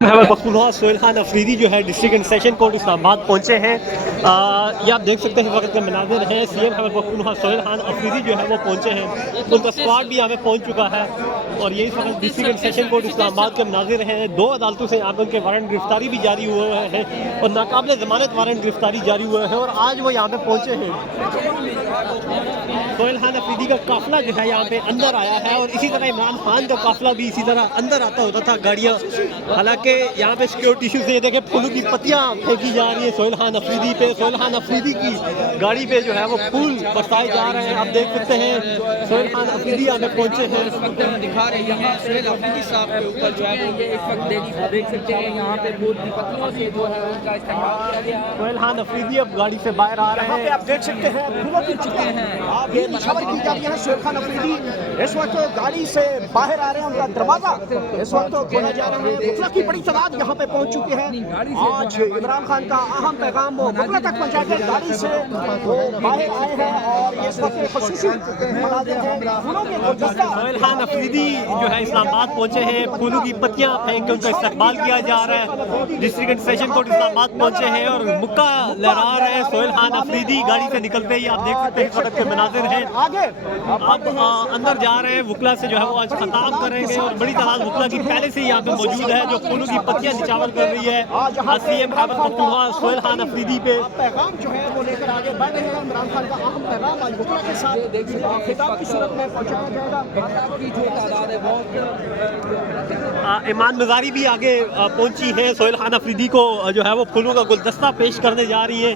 सोहेल खान अफरीदी जो है district and session court Islamabad पहुंचे हैं। ये आप देख सकते हैं वक्त के मनाजिर हैं। सीएम खैबर पख्तूनख्वा सोहेल खान अफरीदी जो है वो पहुंचे हैं, उनका स्क्वाड भी यहाँ पे पहुंच चुका है और ये इस वक्त district and session court Islamabad के मनाजिर हैं। 2 अदालतों से यहाँ पे उनके वारंट गिरफ्तारी भी जारी हुए हैं और नाकाबिले ज़मानत वारंट गिरफ्तारी जारी हुए हैं और आज वो यहाँ पे पहुंचे हैं। सोहेल खान अफरीदी का काफिला जो है यहाँ पे अंदर आया है और इसी तरह इमरान खान का काफिला भी इसी तरह अंदर आता होता था गाड़ियाँ। हालांकि यहाँ पे सिक्योरिटी इशू से ये देखें फूलों की पत्तियाँ फेंकी जा रही है सोहेल खान अफरीदी पे। सोहेल खान अफरीदी की गाड़ी पे जो है वो फूल बरसाए जा रहे हैं। आप देख सकते हैं सोहेल खान अफरीदी यहाँ पे पहुंचे हैं। दिखा रहे हैं सोहेल अफरीदी साहब के ऊपर जो है ये इस वक्त देख सकते हैं यहाँ पे फूल की पत्तियों से जो है उनका इस्तेमाल किया गया है। सोहेल खान अफरीदी अब गाड़ी से बाहर आ रहे हैं। आप देख सकते हैं फूलों की चुके हैं, आप ये निछावर की जा रही है। सोहेल खान अफरीदी इस वक्त गाड़ी से बाहर आ रहे हैं, उनका दरवाजा इस वक्त खोला जा रहा है। मुखला की बड़ी तादाद यहाँ पे पहुंच चुकी है। आज इमरान खान का अहम पैगाम वो मुखला तक पहुंचा के गाड़ी से वो बाहर आए हैं और इस वक्त खुसूसी मनाज़िर हैं। फूलों के गुलदस्ता सोहेल खान अफरीदी जो है इस्लामाबाद पहुंचे हैं, फूलों की पत्तियां फेंक के उनका इस्तकबाल किया जा रहा है। District and session court Islamabad पहुंचे हैं और मुक्का लहरा रहे हैं सोहेल खान अफरीदी गाड़ी से निकलते ही। आप देख सकते हैं सड़क के मनाजिर हैं। अब अंदर जा रहे हैं, वुकला से जो है वो आज खिताब करेंगे और बड़ी तादाद वुकला की पहले से यहाँ पे मौजूद है जो फूलों की पत्तियां निछावर कर रही है सीएम खैबर पख्तूनख्वा सोहेल खान अफरीदी पे। पैगाम जो है वो लेकर आगे बढ़ रहे हैं। इमरान खान का अहम पैगाम आज वुकला के साथ खिताब की सूरत में पहुंचाया जाएगा। ईमान मज़ारी भी आगे पहुंची है, सोहेल खान अफरीदी को जो है वो फूलों का गुलदस्ता पेश करने जा रही है।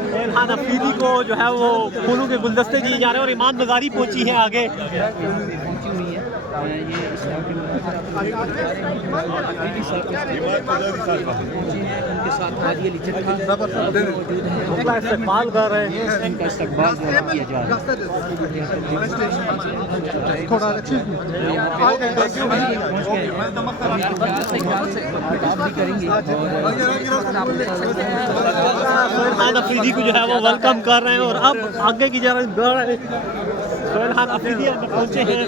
सोहेल खान अफरीदी को जो है वो फूलों के गुलदस्ते दिए जा रहे हैं और ईमान मज़ारी पहुंची है आगे। इस्तेमाल कर रहे हैं, इनका इस्तेमाल किया जा रहा सोहेल खान अफरीदी को जो है वो वेलकम कर रहे हैं और अब आगे की जा रहे हैं। सोहेल खान अफरीदी पहुंचे हैं।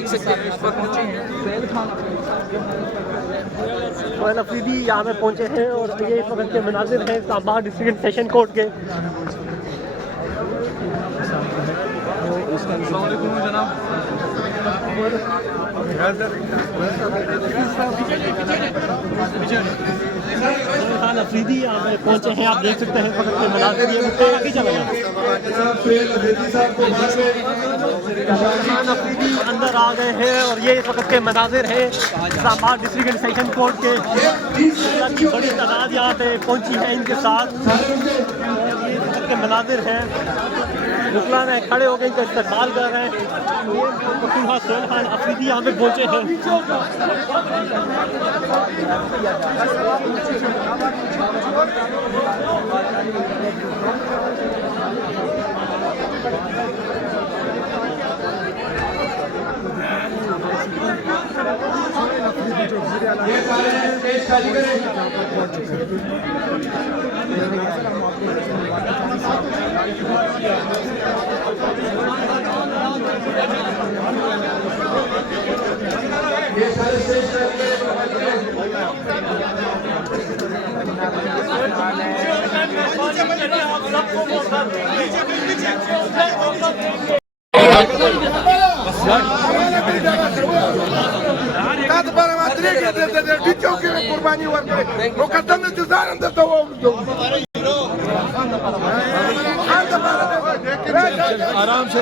सोहेल अफरीदी यहाँ पे पहुंचे हैं और ये इस वक्त के मनाजिर हैं इस्लामाबाद डिस्ट्रिक्ट सेशन कोर्ट के। सोहेल खान अफरीदी यहाँ पे पहुंचे हैं। आप देख सकते हैं इस वक्त के मनाजिर ये खान अफरीदी अंदर आ गए हैं और ये इस वक्त के मनाजिर हैं Islamabad district and session court के। की बड़ी तादाद यहाँ पे पहुंची है इनके साथ। ये इस वक्त के मनाजिर हैं, मुखला में खड़े होकर इनका इस्तेमाल कर रहे हैं। सोहेल खान अफरीदी यहाँ पे पहुंचे हैं। कुर्बानी मुकदम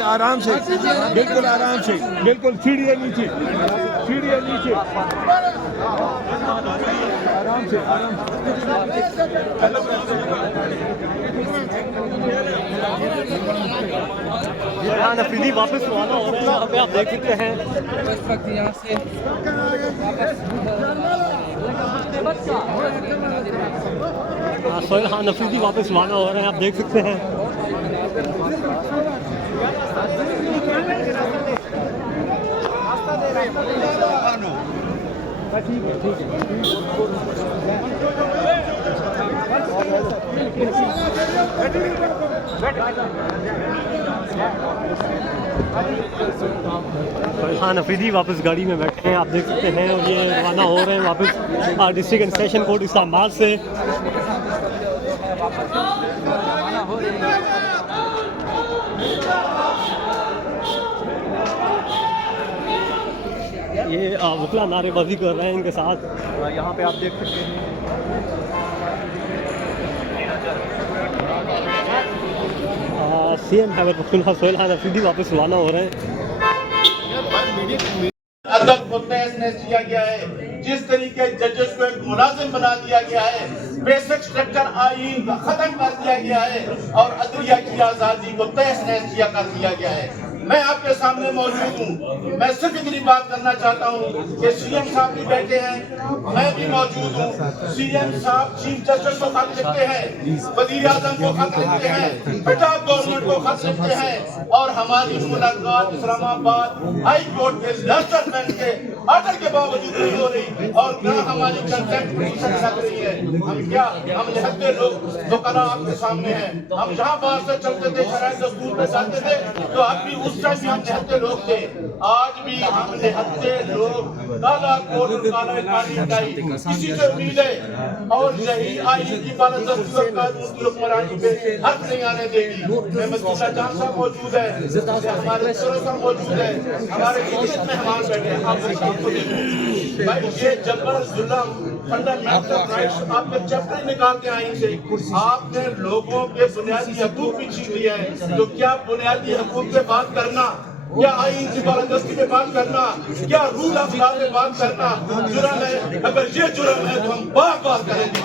आराम से बिल्कुल आराम से, बिल्कुल सीढ़ी है नीचे आराम से सोहेल अफरीदी वापस रवाना हो रहे हैं। आप देख सकते हैं इस वक्त यहाँ से सोहेल खान अफरीदी वापस रवाना हो रहे हैं। आप देख सकते हैं ठीक है फरहान अफरीदी वापस गाड़ी में बैठे हैं, आप देख सकते हैं, और ये रवाना हो रहे हैं वापस district and session court Islamabad से। ये वकला नारेबाजी कर रहे हैं इनके साथ, यहाँ पे आप देख सकते हैं। सीएम खैबर पख्तूनख्वा सोहेल खान अफरीदी वापस रवाना हो रहे हैं। अदब को तहस नहस किया गया है, जिस तरीके जजेस को एक मुलाजिम बना दिया गया है, बेसिक स्ट्रक्चर आईन का खत्म कर दिया गया है और अदलिया की आजादी को तहस नहस किया कर दिया गया है। मैं आपके सामने मौजूद हूँ। मैं सिर्फ इतनी बात करना चाहता हूँ कि सीएम साहब भी बैठे हैं, मैं भी मौजूद हूँ। सीएम साहब चीफ जस्टिस को खत लिखते हैं, वजीर आजम को खत लिखते हैं, पंजाब गवर्नमेंट को खत लिखते हैं, और हमारी मुलाकात इस्लामाबाद हाई कोर्ट के जजमेंट के ऑर्डर के बावजूद नहीं हो रही, और न हमारी कंसेंट पिटीशन लग रही है। हम क्या, हम निहत्ते लोग तो कला आपके सामने है। हम जहाँ बाहर से चलते थे, शराय दस्तूर पे जाते थे, तो आप भी उस टाइम भी हम निहत्ते लोग थे, आज भी हम निहत्ते लोग। काला कोट काला कानून का ही किसी से उम्मीद है, और यही आईन की बालादस्ती और कानून की हुक्मरानी पे हक नहीं आने देगी। मसूदा जान साहब मौजूद है, हमारे साहब मौजूद है, हमारे मेहमान बैठे हैं। भाई ये जबर जुल्म फंडामेंटल राइट्स आपने चैप्टर निकालते हैं आईन से, आपने लोगों के बुनियादी हकूक भी छीन लिया है। तो क्या बुनियादी हकूक पे बात करना, क्या आईन की बालादस्ती पे बात करना, क्या रूल ऑफ लॉ पे बात करना जुर्म है? अगर ये जुर्म है तो हम बार बार करेंगे।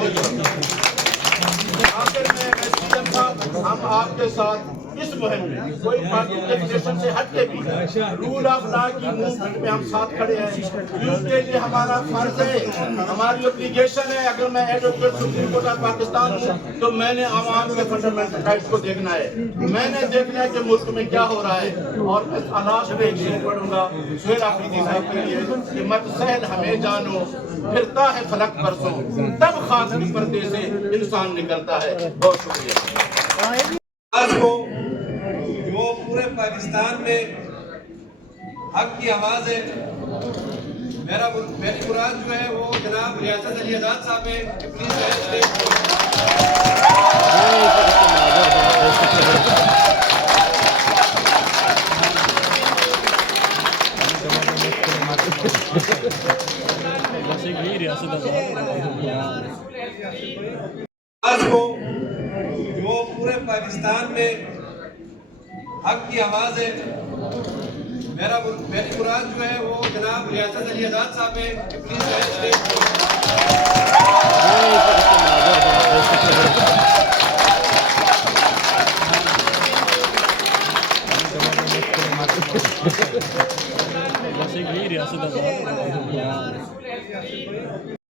आखिर में सीएम साहब, हम आपके साथ इस मुहिम में कोई पार्टी डेफिनेशन से हटके भी रूल ऑफ लॉ की मूवमेंट में हम साथ खड़े हैं, क्योंकि ये हमारा फर्ज है, हमारी ऑब्लिगेशन है। अगर मैं advocate supreme court of Pakistan हूँ तो मैंने आवाम के फंडामेंटल राइट्स को देखना है, मैंने देखना है कि मुल्क में क्या हो रहा है। और मैं लास्ट में एक शेर पढ़ूंगा सोहेल अफरीदी साहब के लिए कि मत सहल हमें जानो, फिरता है फलक परसों, तब खास के पर्दे से इंसान निकलता है। बहुत शुक्रिया। आज को जो पूरे पाकिस्तान में हक की आवाज़ है, मेरी मुराद जो है वो जनाब रियासत अली आज़ाद साहब है। प्लीज आज को जो पूरे पाकिस्तान में हक की आवाज़ है, मेरी मुराद जो है वो जनाब रियासत अली आज़ाद साहब है। प्लीज